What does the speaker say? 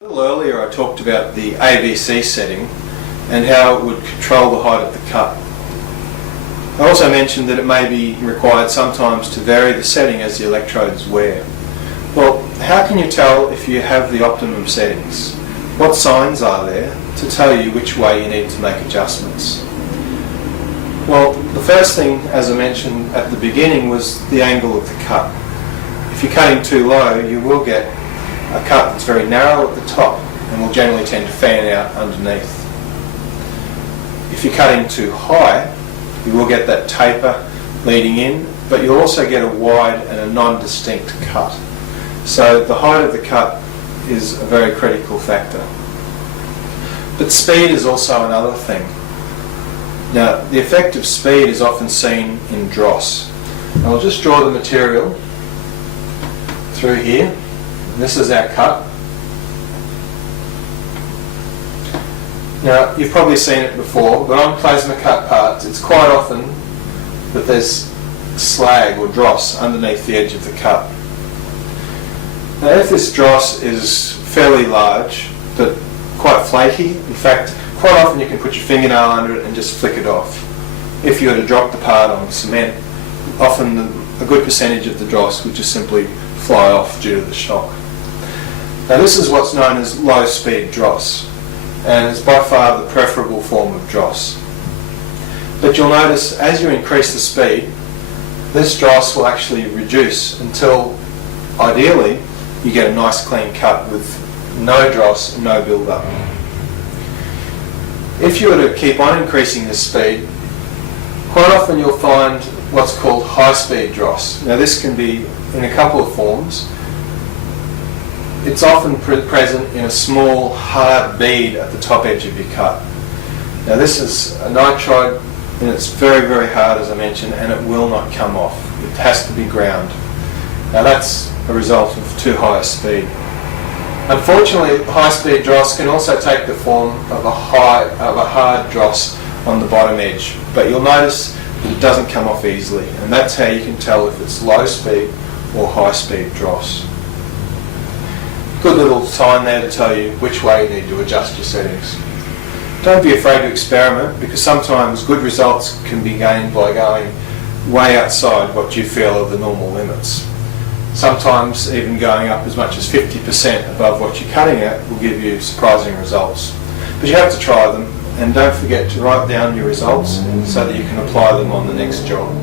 A little earlier I talked about the ABC setting and how it would control the height of the cut. I also mentioned that it may be required sometimes to vary the setting as the electrodes wear. Well, how can you tell if you have the optimum settings? What signs are there to tell you which way you need to make adjustments? Well, the first thing, as I mentioned at the beginning, was the angle of the cut. If you're cutting too low, you will get a cut that's very narrow at the top and will generally tend to fan out underneath. If you're cutting too high, you will get that taper leading in, but you'll also get a wide and a non-distinct cut. So the height of the cut is a very critical factor. But speed is also another thing. Now, the effect of speed is often seen in dross. I'll just draw the material through here. This is our cut. Now, you've probably seen it before, but on plasma cut parts, it's quite often that there's slag or dross underneath the edge of the cut. Now, if this dross is fairly large, but quite flaky, in fact, quite often you can put your fingernail under it and just flick it off. If you were to drop the part on cement, often a good percentage of the dross would just simply fly off due to the shock. Now, this is what's known as low-speed dross, and it's by far the preferable form of dross. But you'll notice as you increase the speed, this dross will actually reduce until, ideally, you get a nice clean cut with no dross and no build-up. If you were to keep on increasing this speed, quite often you'll find what's called high-speed dross. Now, this can be in a couple of forms. It's often present in a small hard bead at the top edge of your cut. Now, this is a nitride and it's very, very hard, as I mentioned, and it will not come off. It has to be ground. Now, that's a result of too high a speed. Unfortunately, high-speed dross can also take the form of a hard dross on the bottom edge, but you'll notice that it doesn't come off easily, and that's how you can tell if it's low-speed or high-speed dross. Good little sign there to tell you which way you need to adjust your settings. Don't be afraid to experiment, because sometimes good results can be gained by going way outside what you feel are the normal limits. Sometimes even going up as much as 50% above what you're cutting at will give you surprising results. But you have to try them, and don't forget to write down your results so that you can apply them on the next job.